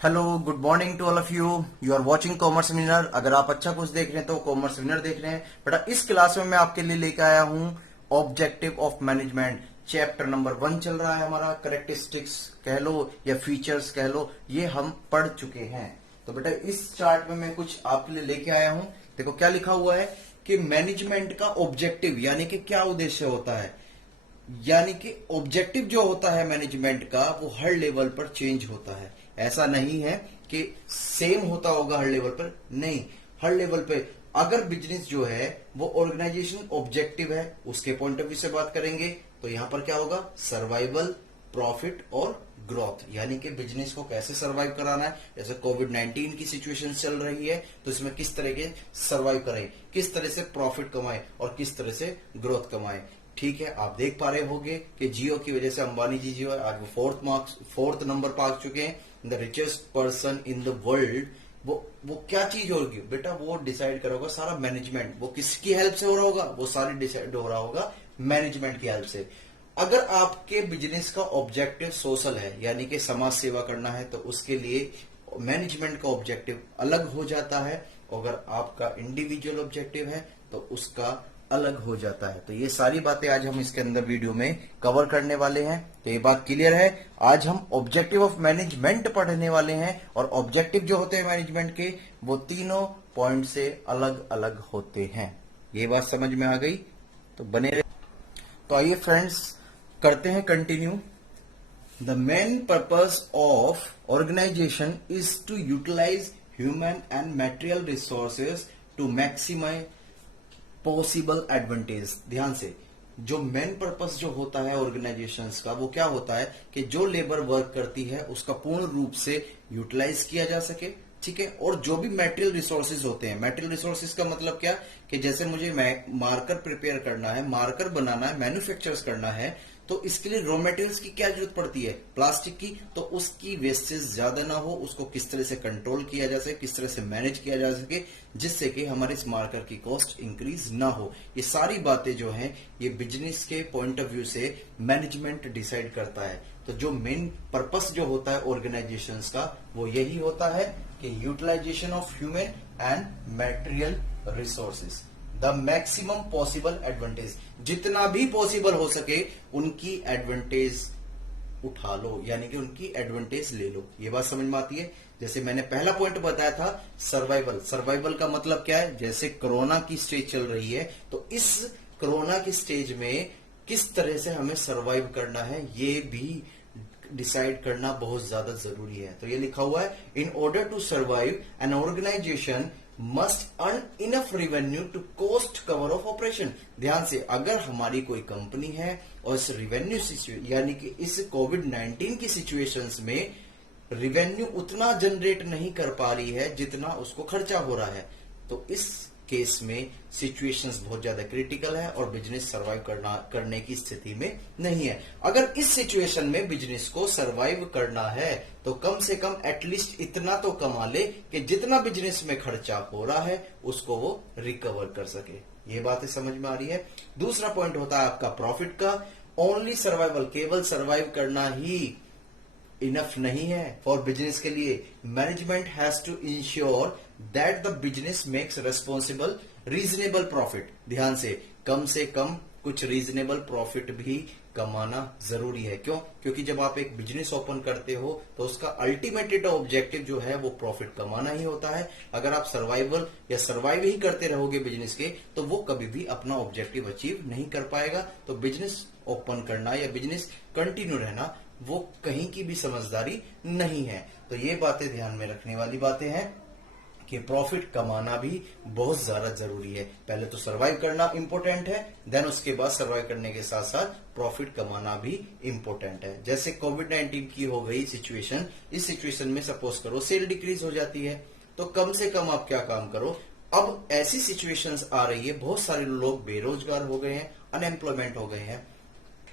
Hello, good morning to all of you. You are watching Commerce Winner. अगर आप अच्छा कुछ देख रहे हैं तो कॉमर्स विनर देख रहे हैं। बेटा, इस क्लास में मैं आपके लिए लेकर आया हूं objective of management. Chapter number 1 चल रहा है हमारा। करेक्टरिस्टिक्स कह लो या फीचर्स कह लो, ये हम पढ़ चुके हैं। तो बेटा, इस चार्ट में मैं कुछ आपके लिए लेके आया हूं। देखो क्या लिखा हुआ है कि मैनेजमेंट का ऑब्जेक्टिव यानी कि क्या उद्देश्य होता है। यानी कि ऑब्जेक्टिव जो होता है मैनेजमेंट का, वो हर लेवल पर चेंज होता है। ऐसा नहीं है कि सेम होता होगा हर लेवल पर, नहीं। हर लेवल पे अगर बिजनेस जो है वो ऑर्गेनाइजेशन ऑब्जेक्टिव है, उसके पॉइंट ऑफ व्यू से बात करेंगे तो यहां पर क्या होगा, सर्वाइवल, प्रॉफिट और ग्रोथ। यानी कि बिजनेस को कैसे सर्वाइव कराना है। जैसे कोविड-19 की सिचुएशन चल रही है तो इसमें किस तरह के सर्वाइव करें, किस तरह से प्रॉफिट कमाएं और किस तरह से ग्रोथ कमाएं। ठीक है, आप देख पा रहे होंगे कि जियो की वजह से अंबानी जी जो है आज वो फोर्थ नंबर पर आ चुके हैं, the richest person in the world. वो क्या चीज होगी बेटा, वो डिसाइड करा होगा सारा मैनेजमेंट। वो किसकी हेल्प से हो रहा होगा, वो सारी डिसाइड हो रहा होगा मैनेजमेंट की हेल्प से। अगर आपके बिजनेस का ऑब्जेक्टिव सोशल है यानी कि समाज सेवा करना है, तो उसके लिए मैनेजमेंट का ऑब्जेक्टिव अलग हो जाता है। अगर आपका इंडिविजुअल ऑब्जेक्टिव है तो उसका अलग हो जाता है। तो ये सारी बातें आज हम इसके अंदर वीडियो में कवर करने वाले हैं। तो ये बात क्लियर है। आज हम ऑब्जेक्टिव ऑफ मैनेजमेंट पढ़ने वाले हैं और ऑब्जेक्टिव जो होते हैं मैनेजमेंट के, वो तीनों पॉइंट से अलग अलग होते हैं। ये बात समझ में आ गई तो बने रहे। तो आइए फ्रेंड्स, करते हैं continue. The main purpose of organisation is to utilise human and material resources to maximise possible advantage. ध्यान से, जो मेन पर्पस जो होता है ऑर्गेनाइजेशंस का, वो क्या होता है कि जो लेबर वर्क करती है उसका पूर्ण रूप से यूटिलाइज किया जा सके। ठीक है, और जो भी मटेरियल रिसोर्सेज होते हैं, मटेरियल रिसोर्सेज का मतलब क्या कि जैसे मुझे मार्कर प्रिपेयर करना है, मार्कर बनाना है, मैन्युफैक्चर्स करना है, तो इसके लिए रॉ मटेरियल्स की क्या जरूरत पड़ती है, प्लास्टिक की। तो उसकी वेस्टेज ज्यादा ना हो, उसको किस तरह से कंट्रोल किया जा सके, किस तरह से मैनेज किया जा सके, जिससे कि हमारे इस मार्कर की कॉस्ट इंक्रीज ना हो। ये सारी बातें जो हैं, ये बिजनेस के पॉइंट ऑफ व्यू से मैनेजमेंट डिसाइड करता है। तो जो मेन पर्पस जो होता है ऑर्गेनाइजेशंस का, वो यही होता है कि utilisation of human and material resources, the maximum possible advantage. जितना भी पॉसिबल हो सके उनकी एडवांटेज उठा लो, यानी कि उनकी एडवांटेज ले लो। ये बात समझ में आती है। जैसे मैंने पहला पॉइंट बताया था, सर्वाइवल। सर्वाइवल का मतलब क्या है, जैसे कोरोना की स्टेज चल रही है, तो इस कोरोना की स्टेज में किस तरह से हमें सर्वाइव करना है, ये भी डिसाइड करना बहुत ज्यादा जरूरी है। तो ये लिखा हुआ है, in order to survive an organisation must earn enough revenue to cost cover of operation. ध्यान से, अगर हमारी कोई कंपनी है और इस रेवेन्यू यानी कि इस कोविड-19 की सिचुएशंस में रेवेन्यू उतना जनरेट नहीं कर पा रही है जितना उसको खर्चा हो रहा है, तो इस केस में सिचुएशंस बहुत ज्यादा क्रिटिकल है और बिजनेस सर्वाइव करने की स्थिति में नहीं है। अगर इस सिचुएशन में बिजनेस को सर्वाइव करना है तो कम से कम एटलीस्ट इतना तो कमा ले कि जितना बिजनेस में खर्चा हो रहा है उसको वो रिकवर कर सके। ये बातें समझ में आ रही है। दूसरा पॉइंट होता है आपका प्रॉफिट का। ओनली सर्वाइवल, केवल सर्वाइव करना ही इनफ नहीं है फॉर बिजनेस के लिए। Management has to ensure that the business makes responsible reasonable profit. ध्यान से कम कुछ रीजनेबल प्रॉफिट भी कमाना जरूरी है। क्यों? क्योंकि जब आप एक बिजनेस ओपन करते हो तो उसका अल्टीमेटेड ऑब्जेक्टिव जो है वो प्रॉफिट कमाना ही होता है। अगर आप सर्वाइवल या सर्वाइव ही करते रहोगे बिजनेस के, तो वो कभी भी अपना ऑब्जेक्टिव अचीव नहीं कर पाएगा। तो बिजनेस ओपन करना या बिजनेस कंटिन्यू रहना, वो कहीं की भी समझदारी नहीं है। तो ये बातें ध्यान में रखने वाली बातें हैं कि प्रॉफिट कमाना भी बहुत ज्यादा जरूरी है। पहले तो सर्वाइव करना इंपॉर्टेंट है, देन उसके बाद सर्वाइव करने के साथ साथ प्रॉफिट कमाना भी इंपॉर्टेंट है। जैसे कोविड-19 की हो गई सिचुएशन, इस सिचुएशन में सपोज करो सेल डिक्रीज हो जाती है, तो कम से कम आप क्या काम करो। अब ऐसी सिचुएशंस आ रही है, बहुत सारे लोग बेरोजगार हो गए हैं, अनएम्प्लॉयमेंट हो गए हैं।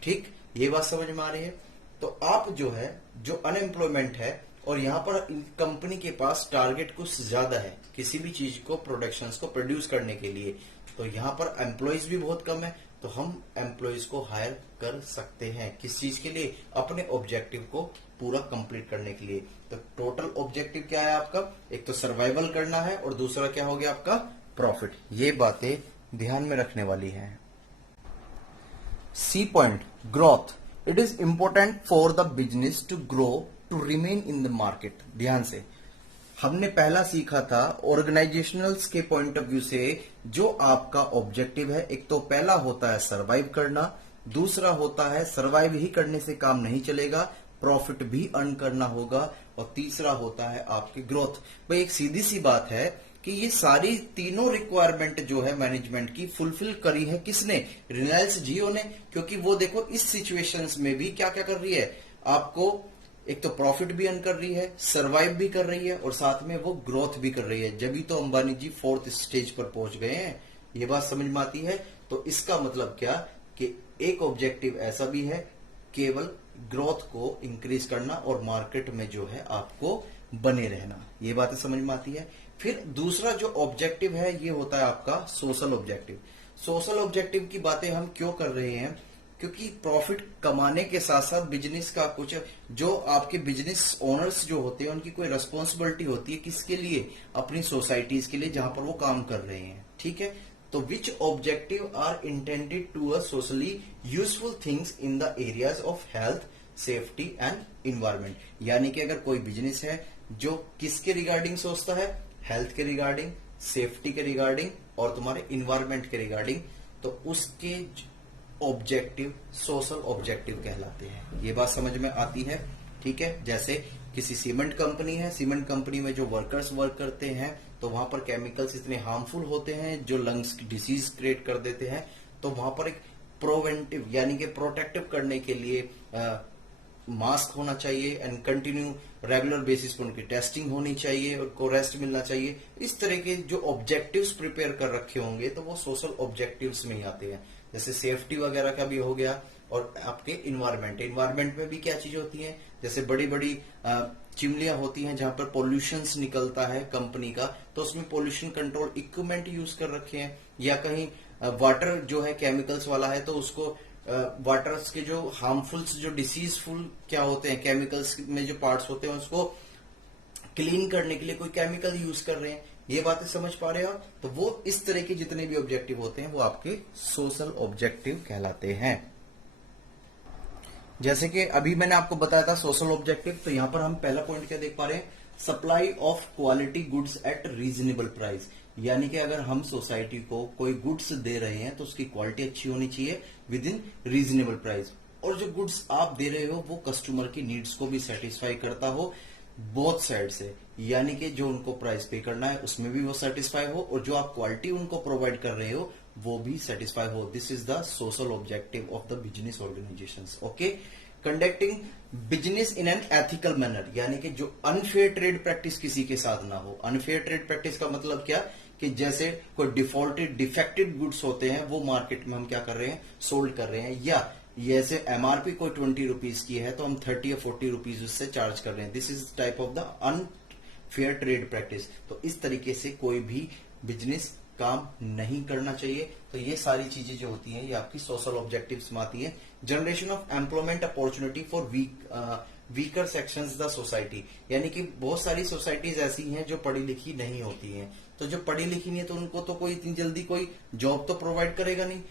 ठीक, ये बात समझ में आ रही है। तो आप जो है, जो अनएम्प्लॉयमेंट है और यहां पर कंपनी के पास टारगेट कुछ ज्यादा है किसी भी चीज को, प्रोडक्शंस को प्रोड्यूस करने के लिए, तो यहां पर एम्प्लॉयज भी बहुत कम है, तो हम एम्प्लॉयज को हायर कर सकते हैं। किस चीज के लिए? अपने ऑब्जेक्टिव को पूरा कंप्लीट करने के लिए। तो टोटल ऑब्जेक्टिव क्या है आपका, एक तो सर्वाइवल करना है और दूसरा क्या हो गया आपका प्रॉफिट। ये बातें ध्यान में रखने वाली है। C point, growth. It is important for the business to grow to remain in the market. ध्यान से हमने पहला सीखा था ऑर्गेनाइजेशनल्स के पॉइंट ऑफ व्यू से जो आपका ऑब्जेक्टिव है, एक तो पहला होता है सरवाइव करना, दूसरा होता है सरवाइव ही करने से काम नहीं चलेगा, प्रॉफिट भी अर्न करना होगा, और तीसरा होता है आपकी ग्रोथ। भाई एक सीधी सी बात है कि ये सारी तीनों रिक्वायरमेंट जो है मैनेजमेंट की फुलफिल करी है किसने, रिलायंस जियो ने। क्योंकि वो देखो इस सिचुएशंस में भी क्या क्या कर रही है, आपको एक तो प्रॉफिट भी अर्न कर रही है, सरवाइव भी कर रही है, और साथ में वो ग्रोथ भी कर रही है। जब भी तो अंबानी जी 4th स्टेज पर पहुंच गए हैं। ये बात समझ में आती है। तो इसका मतलब क्या कि एक ऑब्जेक्टिव ऐसा भी है केवल ग्रोथ को इंक्रीज करना और मार्केट में जो है आपको बने रहना। ये बातें समझ में आती है। फिर दूसरा जो ऑब्जेक्टिव है ये होता है आपका सोशल ऑब्जेक्टिव। सोशल ऑब्जेक्टिव की बातें हम क्यों कर रहे हैं, क्योंकि प्रॉफिट कमाने के साथ साथ बिजनेस का कुछ जो आपके बिजनेस ओनर्स जो होते हैं उनकी कोई रिस्पॉन्सिबिलिटी होती है किसके लिए, अपनी सोसाइटीज के लिए जहां पर वो काम कर रहे हैं। ठीक है, तो which objective are intended to a socially useful things in the areas of health, safety and environment. यानी कि अगर कोई बिजनेस है जो किसके रिगार्डिंग सोचता है, हेल्थ के रिगार्डिंग, सेफ्टी के रिगार्डिंग और तुम्हारे इन्वायरमेंट के रिगार्डिंग, तो उसके ऑब्जेक्टिव सोशल ऑब्जेक्टिव कहलाते हैं। ये बात समझ में आती है। ठीक है, जैसे किसी सीमेंट कंपनी है, सीमेंट कंपनी में जो वर्कर्स वर्क करते हैं तो वहां पर केमिकल्स इतने हार्मफुल होते हैं जो लंग्स की डिसीज क्रिएट कर देते हैं। तो वहां पर एक प्रोवेंटिव यानी कि प्रोटेक्टिव करने के लिए मास्क होना चाहिए एंड कंटिन्यू रेगुलर बेसिस पर उनकी टेस्टिंग होनी चाहिए और को रेस्ट मिलना चाहिए। इस तरह के जो ऑब्जेक्टिव्स प्रिपेयर कर रखे होंगे तो वो सोशल ऑब्जेक्टिव्स में ही आते हैं। जैसे सेफ्टी वगैरह का भी हो गया, और आपके इन्वायरमेंट में भी क्या चीज होती है, जैसे बड़ी बड़ी चिमनियां होती हैं जहां पर पोल्यूशंस निकलता है कंपनी का, तो उसमें पोल्यूशन कंट्रोल इक्विपमेंट यूज कर रखे हैं। या कहीं वाटर जो है केमिकल्स वाला है तो उसको वाटर्स के जो हार्मफुल्स जो डिसीजफुल क्या होते हैं केमिकल्स में जो पार्ट्स होते हैं उसको क्लीन करने के लिए कोई केमिकल यूज कर रहे हैं। ये बातें समझ पा रहे हो। तो वो इस तरह के जितने भी ऑब्जेक्टिव होते हैं वो आपके सोशल ऑब्जेक्टिव कहलाते हैं। जैसे कि अभी मैंने आपको बताया था सोशल ऑब्जेक्टिव, तो यहां पर हम पहला पॉइंट क्या देख पा रहे हैं, supply of quality goods at reasonable price. यानी कि अगर हम सोसाइटी को कोई गुड्स दे रहे हैं तो उसकी क्वालिटी अच्छी होनी चाहिए विद इन रीजनेबल प्राइस, और जो गुड्स आप दे रहे हो वो कस्टमर की नीड्स को भी सेटिस्फाई करता हो बोथ साइड से। यानी कि जो उनको प्राइस पे करना है उसमें भी वो सेटिस्फाई हो, और जो आप क्वालिटी उनको प्रोवाइड कर रहे हो वो भी सेटिस्फाई हो। This is the social objective of the business organisations. Okay, conducting business in an ethical manner, यानी कि जो अनफेयर ट्रेड प्रैक्टिस किसी के साथ ना हो। अनफेयर ट्रेड प्रैक्टिस का मतलब क्या कि जैसे कोई डिफॉल्टेड डिफेक्टेड गुड्स होते हैं वो मार्केट में हम क्या कर रहे हैं, सोल्ड कर रहे हैं, या जैसे एमआरपी कोई 20 रुपीज की है तो हम 30 या 40 रुपीज उससे चार्ज कर रहे हैं। This is type of the unfair trade practice. तो इस तरीके से कोई भी बिजनेस काम नहीं करना चाहिए। तो ये सारी चीजें जो होती हैं ये आपकी सोशल ऑब्जेक्टिव्स में आती है। Generation of employment opportunity for weaker sections the society, यानी कि बहुत सारी सोसाइटीज ऐसी हैं जो पढ़ी लिखी नहीं होती हैं। तो जो पढ़ी लिखी नहीं है तो उनको तो कोई इतनी जल्दी कोई जॉब तो प्रोवाइड करेगा नहीं।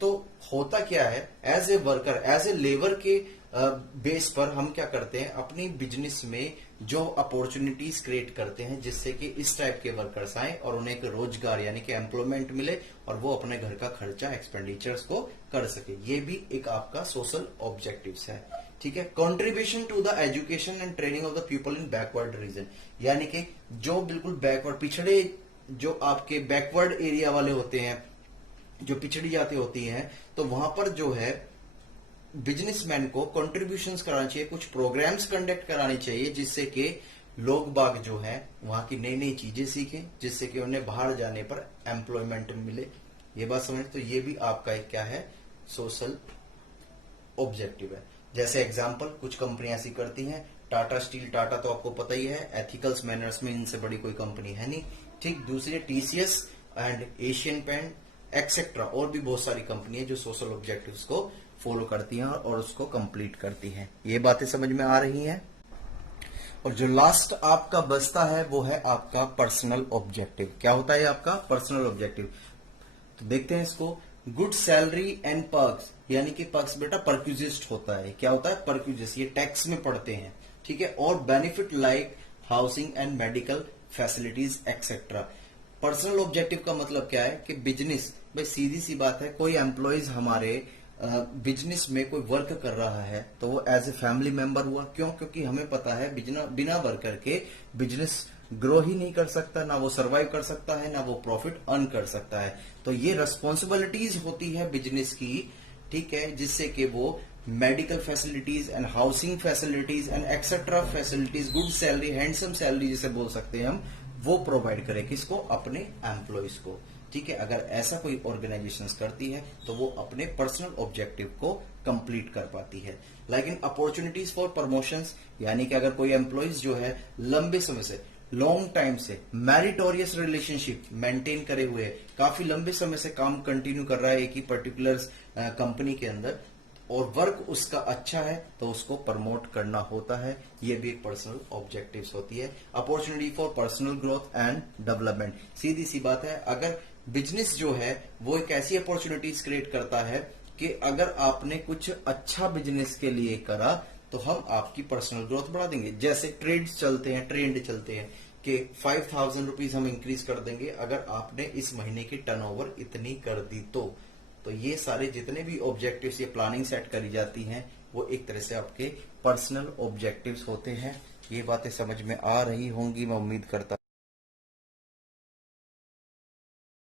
तो होता क्या है, as a worker as a labour के बेस पर हम क्या करते हैं, अपनी बिजनेस में जो अपॉर्चुनिटीज क्रिएट करते हैं जिससे कि इस टाइप के वर्कर्स आए और उन्हें एक रोजगार यानी कि एम्प्लॉयमेंट मिले और वो अपने घर का खर्चा एक्सपेंडिचर्स को कर सके। ये भी एक आपका सोशल ऑब्जेक्टिव्स है। ठीक है, contribution to the education and training of the people in backward region, यानी कि जो बिल्कुल बैकवर्ड पिछड़े जो आपके बैकवर्ड एरिया वाले होते हैं, जो पिछड़ी जाति होती हैं, तो वहां पर जो है बिजनेसमैन को कंट्रीब्यूशंस करानी चाहिए, कुछ प्रोग्राम्स कंडक्ट करानी चाहिए जिससे कि लोग बाग जो है वहां की नई नई चीजें सीखें, जिससे कि उन्हें बाहर जाने पर एम्प्लॉयमेंट मिले। ये बात समझ, तो ये भी आपका एक क्या है, सोशल ऑब्जेक्टिव है। जैसे एग्जांपल कुछ कंपनियां ऐसी करती हैं, टाटा स्टील, टाटा तो आपको पता ही है, एथिकल्स मैनर्स में इनसे बड़ी कोई कंपनी है नहीं। ठीक, दूसरी TCS and Asian Paint etcetera, और भी बहुत सारी कंपनी है जो सोशल ऑब्जेक्टिव्स को फॉलो करती हैं और उसको कंप्लीट करती हैं। ये बातें समझ में आ रही हैं। और जो लास्ट आपका बचता है वो है आपका पर्सनल ऑब्जेक्टिव। क्या होता है आपका पर्सनल ऑब्जेक्टिव? तो देखते हैं इसको। गुड सैलरी एंड पर्क्स, यानी कि पर्क्स बेटा परक्यूजिस्ट होता है। क्या होता है? परक्यूजिस्ट, ये टैक्स में पढ़ते हैं, ठीक है। और benefit like housing and medical facilities etcetera. Personal objective का मतलब क्या है कि बिजनेस, भाई सीधी सी बात है, कोई एम्प्लॉयज हमारे बिजनेस में कोई वर्क कर रहा है तो वो एज ए फैमिली मेंबर हुआ। क्यों? क्योंकि हमें पता है बिना वर्कर के बिजनेस ग्रो ही नहीं कर सकता, ना वो सरवाइव कर सकता है, ना वो प्रॉफिट अर्न कर सकता है। तो ये रिस्पॉन्सिबिलिटीज होती है बिजनेस की, ठीक है, जिससे कि वो medical facilities and housing facilities and etcetera facilities, good salary, handsome salary जिसे बोल सकते हैं हम, वो प्रोवाइड करे। किसको? अपने एम्प्लॉयज को, ठीक है। अगर ऐसा कोई ऑर्गेनाइजेशन करती है तो वो अपने पर्सनल ऑब्जेक्टिव को कंप्लीट कर पाती है। Like in opportunities for promotions, यानी कि अगर कोई एम्प्लॉयज जो है लंबे समय से, लॉन्ग टाइम से मैरिटोरियस रिलेशनशिप मेंटेन करे हुए, काफी लंबे समय से काम कंटिन्यू कर रहा है एक ही पर्टिकुलर कंपनी के अंदर, और वर्क उसका अच्छा है, तो उसको प्रमोट करना होता है। ये भी एक पर्सनल ऑब्जेक्टिव्स होती है। Opportunity for personal growth and development, सीधी सी बात है, अगर बिजनेस जो है वो एक ऐसी अपॉर्चुनिटीज क्रिएट करता है कि अगर आपने कुछ अच्छा बिजनेस के लिए करा तो हम आपकी पर्सनल ग्रोथ बढ़ा देंगे। जैसे ट्रेंड चलते हैं कि 5,000 रुपीज हम इंक्रीज कर देंगे अगर आपने इस महीने की टर्नओवर इतनी कर दी तो ये सारे जितने भी ऑब्जेक्टिव्स ये प्लानिंग सेट करी जाती हैं वो एक तरह से आपके पर्सनल ऑब्जेक्टिव्स होते हैं। ये बातें समझ में आ रही होंगी मैं उम्मीद करता